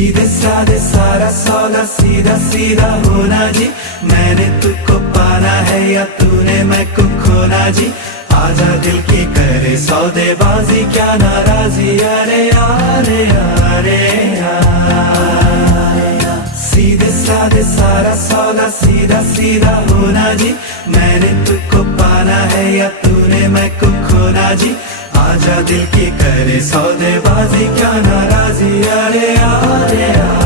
सीधे साधे सारा सौदा सीधा सीधा होना जी। मैंने तुझको पाना है या तूने मैं को खोना जी। आजा दिल की करे सौदेबाजी क्या नाराजी। अरे यारे यारे सीधे साधे सारा सौदा सीधा सीधा होना जी। मैंने तुझको पाना है या तूने मैं को खोना जी। आजा दिल की करे सौदेबाजी क्या नाराजी। अरे यारे